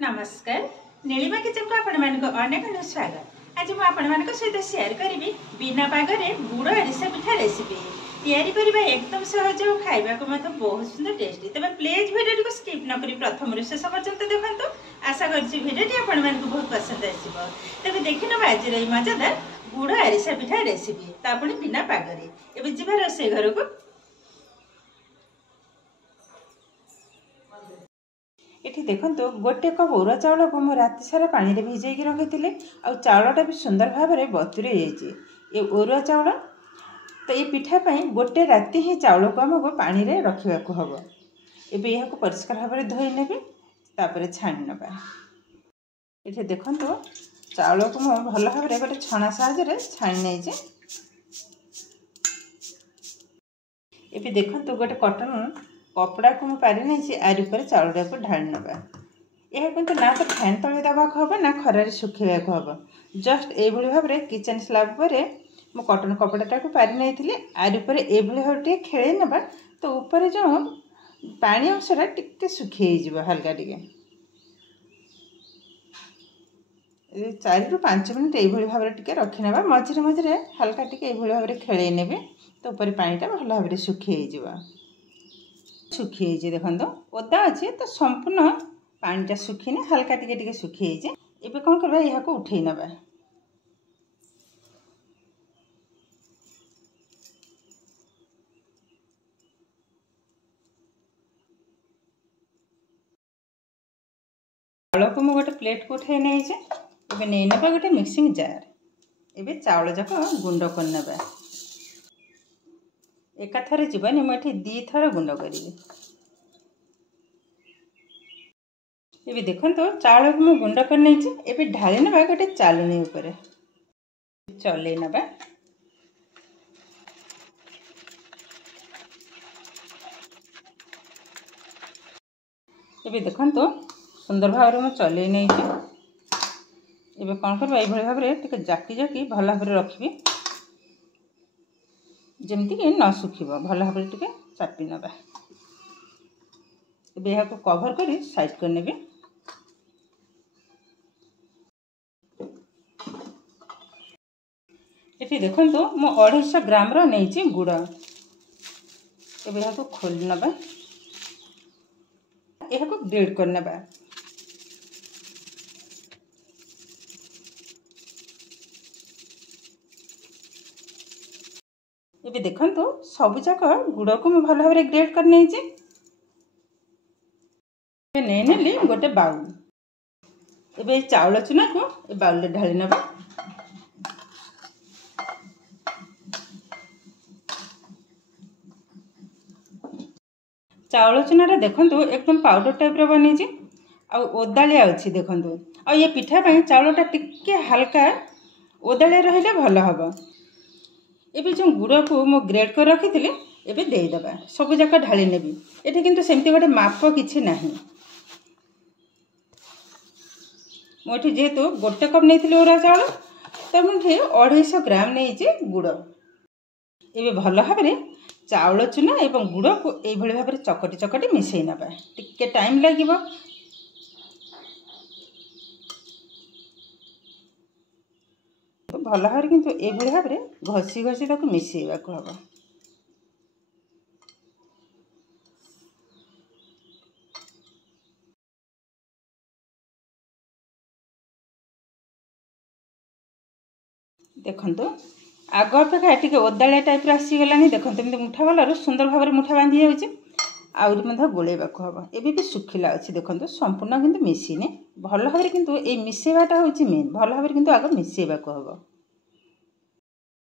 नमस्कार नीलिमा किचन को आपण अनेक स्वागत। आज मुझे सहित शेयर करी बिना पागरे गुड़ आरिसा पिठा रेसिपी या एकदम सहज और खाइबा को बहुत सुंदर टेस्टी। तेज प्लीज वीडियो को स्किप न करी प्रथम शेष पर्यंत देखो। आशा करीडियो आपण बहुत पसंद आसो। तेज देखी ना आज मजादार गुड़ आरिसा पिठा रेसिपी बिना पागरे। एवं जी रोसे घर को ये देखो गोटे कप उरा चाउल को मुझे राति सारा पानी में भिजेक रखी आ चाउलटा भी सुंदर भाव में बतुरी ये उरुआ चाउल। तो ये पिठापाई गोटे राति ही चाउल को आमको पानी में रखा हम। एवं यह परिष्कार भाव में धोई ने छाणी नवा। ये देखो चाउल को मुझे भल भाव में गोटे छणा साहाय्य छाणी नहीं। ये देखो गोटे कटन कपड़ा को पारि नहीं आर पर चाउल को ढाली नवा। यह किंतु ना तो फैन तले देवाक हम ना खरारे सुखेवाक हम। जस्ट ये भाव में किचन स्लैब पर मो कटन कपड़ा को पारि नहीं आर पर ये भाव टे खेल नवा। तो ऊपर जो पानी अंशरा टिके सुखी हल्का टे 4 ରୁ 5 मिनट ये भाव में टिके रखी ना। मझे मझे हल्का टे भाव में खेल ने तो ऊपर पानीटा भल भाव में सुखी देखो ओदा अच्छे तो संपूर्ण पानीटा सुखीने हल्का टिके सुखी एबे कौन करबा यहाँ को उठे नवा। चाउल को गोटे प्लेट को उठे नहीं नवा गोटे मिक्सिंग जार। एबे चाउल जाक गुंड कर नवा। एका थरे जीवनी मुझे 2 थर गुंड करी। ये देखो चाउल को मुझे गुंड कर नहीं ढाली नवा गोटे चालुनी उपर चले नवा। ये देखो सुंदर भाव में चल नहीं। कौन कर भाव में जाकी जाकी भल भाव में रखी जमती कि न सुखी भल भाव में चापी नवा। यह कभर कर साइड करने। ये देखो मो 250 ग्राम नहीं गुड़। यह खोल नवा यह ग्रेड कर नवा। ये देखो सब जाक गुड़ को मुझे भल भाव में ग्रेड कर नहीं नेली गोटे बाउल। ये चाउल चूना को बाउल में ढाली नवा। चाउल चूना देखो एकदम पाउडर टाइप रो बनी ओदालिया अच्छी देखो। आ ये पिठापाई चाउलटा टिके हल्का ओदालिया रहिले भल हम। ये जो गुड़ को मो ग्रेड कर रखी थी एबे देदेबा सब जाक ढाली नेबी। ये किंतु सेमती गोटे माप किछि नाही। मुझे जेहेतु गोटे कप नहीं उरा चाउल तो मुझे 250 ग्राम नहीं गुड़। ये भल भाव में चाउल चूना एवं गुड़ को यही भाव में चकटी चकटी मिसई नवा। टिके टाइम लगे तो भल भाव में किंतु ये भाव में घसी घसी मिसईवा हम। देखो आग अपेक्षा टी ओदालिया टाइप आसीगला। देखो मुठा वालू सुंदर भाव में मुठा बांधी जाऊँगी गोलेवा हम। ये भी सुखिला अच्छी देखो संपूर्ण किंतु मिसीने भल भाव में किंतु ये मिसेवाटा हूँ मेन भल भाव में किंतु आग मिसेवा हम।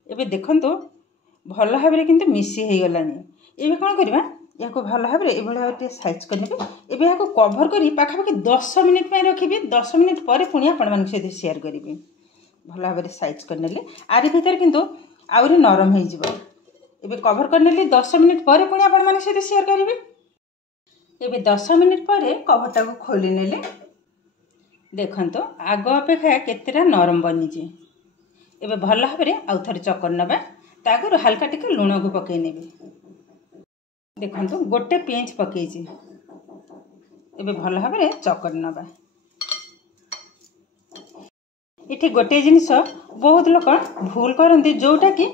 ये देखो भल भाव में किंतु मिसी हो गलानी। ये कौन करवा या भल भाव में ये साइज करने। ये कभर कर पाखापाखि 10 मिनिट रखी। 10 मिनिट पर पुणी आपण सहित शेयर करी भल भाव में साइज करने। आरी भीतर किंतु आउरी नरम हो कभर करने 10 मिनिट पर पुणी आपण सहित शेयर करी। ये 10 मिनिट पर कभरटा को खोली नेले देखो आग अपेक्षा केतेटा नरम बनी। ये भल भाव में आउ थे चकर नवा। तागर हल्का टिके लुण को पकई ने। देखो गोटे पिंच पकई। भल भाव में चकर नवा। ये गोटे जिनिस बहुत लोग भूल करती जोटा कि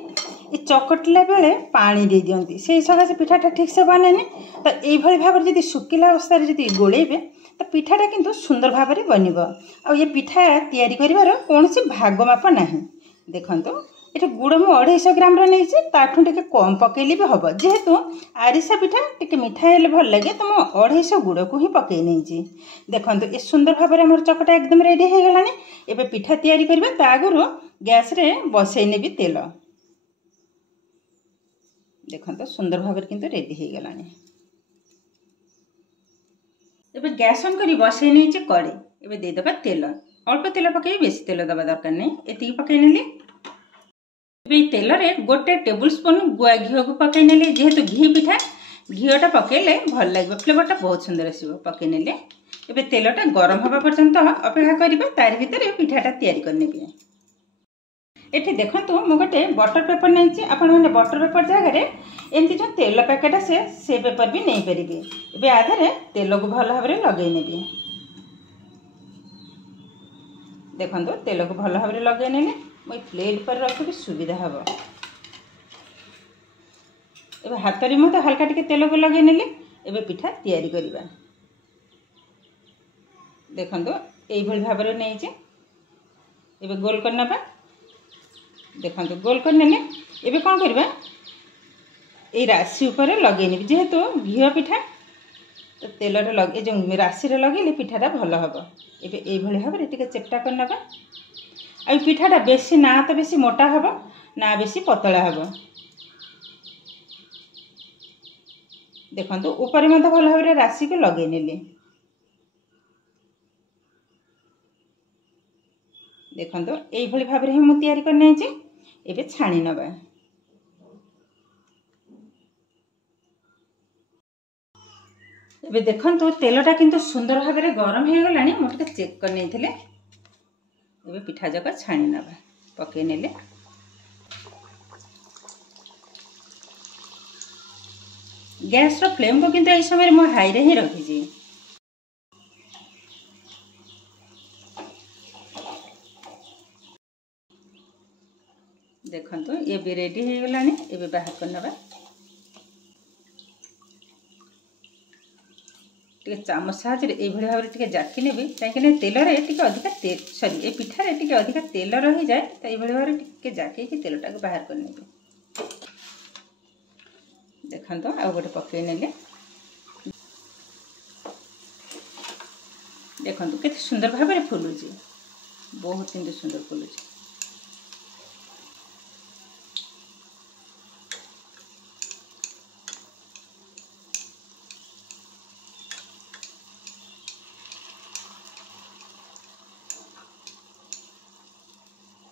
चकटिला बेले पानी दे दियंती से सकाशे पिठाटा ठीक से बनेनि। तो ये भाव में शुखिला अवस्था गोलेबे तो पिठाटा किंतु सुंदर भाव में बनब। आ ये पिठा तैयारी करिवार कौन भाग माप ना। देखो ये गुड़ मु 250 ग्राम नहीं ताठू टे कम पकेली भी हम जेहेतु आरिसा पिठा टे मिठा हेल्ले भल लगे तो मुझे 250 गुड़ को ही पकई नहीं। देखो ये सुंदर भाव में मोर चकटा एकदम रेडी हो गलानी। एबे पिठा तैयारी करबा ता आगु गैस रे बसई नेबी तेल। देखो तो सुंदर भाव में किंतु रेडी हो गलानी। एबे गैस ऑन करी बसई नहीं कड़ी। एबे दे दबा तेल अल्प तेल पकई बेसी तेल दबा दरकार नहीं एति पकई नेली। तेल रे गोटे टेबुल स्पून गुआ घी को पकई नेली जेहेतु घी पिठा घीटा पकेले भल लगे फ्लेवरटा बहुत सुंदर आसो पकई नेले। एबे तेलटा गरम हवा पर्यंत अपेक्षा करिबा तार भितर पिठाटा तैयारी करनेबे। एठी देखंतु मु गोटे बटर पेपर नहीं आपण माने बटर पेपर जगह एमती जो तेल पैकेट से पेपर भी नहीं पारे। एबे आधारे तेल को भल भाव में लगे नेबे। देखंतु तेल को भल भाव में लगे नेले मैं प्लेट पर रखी सुविधा हम। एबे हाथ रे मत हल्का टिके तेल को लगे नेले। एबे पिठा तैयारी करिबा। देखंतु एई भली भाव में नहीं एबे गोल करना पा। देखंतु गोल कर नेले। एबे कोन करबा ए राशि ऊपर लगे नेबी जेहेतु घी पिठा तो तेल रे लगे जो राशि रे लगेले पिठाटा भल हम। एबे एई भली भाव में टिके चेप्टा करना पा। आ पिठाटा बेसी ना तो बेसी मोटा हम ना बेसी पतला हम। देखो ऊपर मत भल भाव में राशि को लगे नेले। देखो यही भाव में मुझे तैयारी करने एबे छाणी नबा। एबे देखो तेलटा किंतु सुंदर भाव में गरम हो गलानी मुझे चेक कर नहीं थे। एबे पिठा जाक छाणी नबा पकई नेले। गैस रो फ्लेम को किंतु एई समय मो हाई रे ही रखी। देखंतु ये भी रेडी हो गलानी। एबे बाहर कर नबा। टे चामच साहाଯ୍य ये भाव में जाकी नेबी कहीं तेल रे टिके अधिका तेल सॉरी ये पिठा रे टिके अधिका तेल रही जाए तो ये भाव में टिके जाके तेलटा को बाहर कर नेबे। देखंतु आ गोटे पकई नेले। देखंतु केते सुंदर भाव में फुलुची बहुत किंतु सुंदर फुलुची।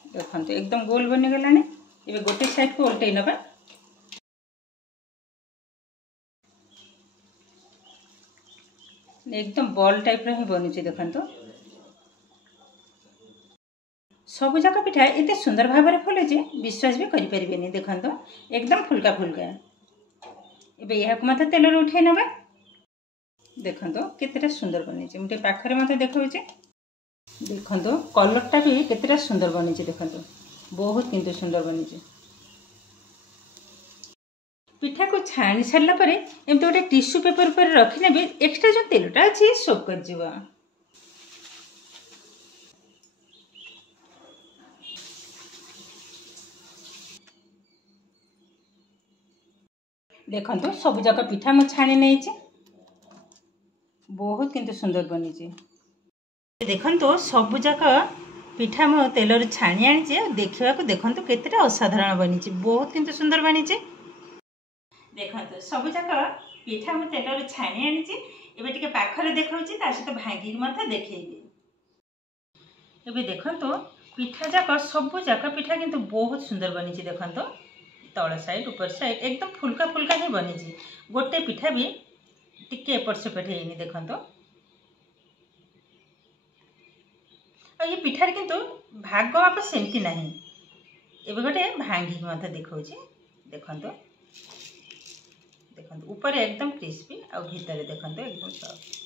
देखो एकदम गोल बनी गलानी। एबे गोटे साइड को उल्टै नबा। एकदम बॉल टाइप रे ही बनुची। देखो सब जाक पिठा एते सुंदर भाव में फुले विश्वास भी करि परिबेनी। देखो एकदम फुलका फुलका। एबे यह को मत तेल रे उठै नबा। देखो केतेटा सुंदर बनी मुझे पाखरे मत देखौ। देखो कलरटा भी केतेटा सुंदर बनी। देखो बहुत किंतु सुंदर बनी। पिठा को छाणी सारा पर एमती गोटे टिश्यू पेपर पर रखने भी एक्स्ट्रा जो तेलटा अच्छी सोक कर जीवा। देखो सब जाक पिठा मु छाणी नहीं बहुत किंतु सुंदर बनी। देखो सब जाक पिठा मो तेल रे छाणी आनी देखा देखो केतेटा असाधारण बनी बहुत किंतु सुंदर बनी। देखो सब जाक पिठा मु तेल रे छाणी आनी एबे टिके पाखरे देखौची ता सहित भांगी मत देखैबी। एबे देखो पिठा जाक सब जाक पिठा किंतु बहुत सुंदर बनी। देखो तल साइड ऊपर साइड एकदम फुलका फुलका ही बनी। गोटे पिठा भी टिके एपट सेपट हेनी। देखो ये पिठार किंतु भाग माप सेमती नहीं। एबे गोटे भांगी मत देखौची। देखो देखो ऊपर एकदम क्रिस्पी और भीतर देखो एकदम सॉफ्ट।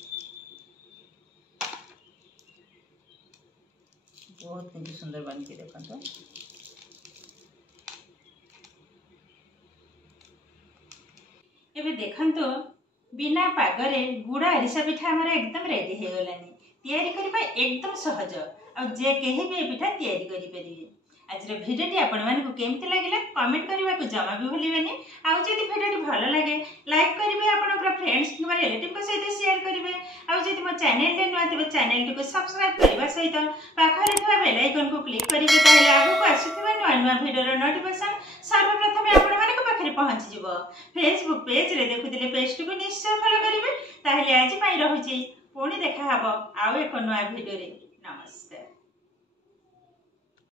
बहुत किंतु सुंदर बनी देखो। एबे देखंतो बिना पागरे गुड़ा अरिसा पिठा हमारा एकदम रेडी हो गलानी। तैयारी करबा एकदम सहज आ जे केही भी पिठा तैयारी करि परिबे। आज भिडियोटी आपण मानकु केमति लागिला कमेंट करबा को जमा भी भूलिबेनी। आ जदि भिडियोटी भलो लागे लाइक करिवे, आपनकर फ्रेंड्स किबा रिलेटिव को सहित शेयर करिवे। आ जदि मो चैनल रे नुआ तबे चैनल को सब्सक्राइब करबा सहित पाखरे थवा बेल आइकन को क्लिक करिवे, ताले आगु को आसीथिबा नुआ नुआ भिडियो नोटिफिकेशन सर्वप्रथम आपण मानक पाखरे पहुंची जिवो। फेसबुक पेज रे देखुतिले पेज को निश्चय फॉलो करिवे। ताले आज पई रहुची पुणी देखा हबो आउ एक नुआ भिडियो रे। नमस्कार।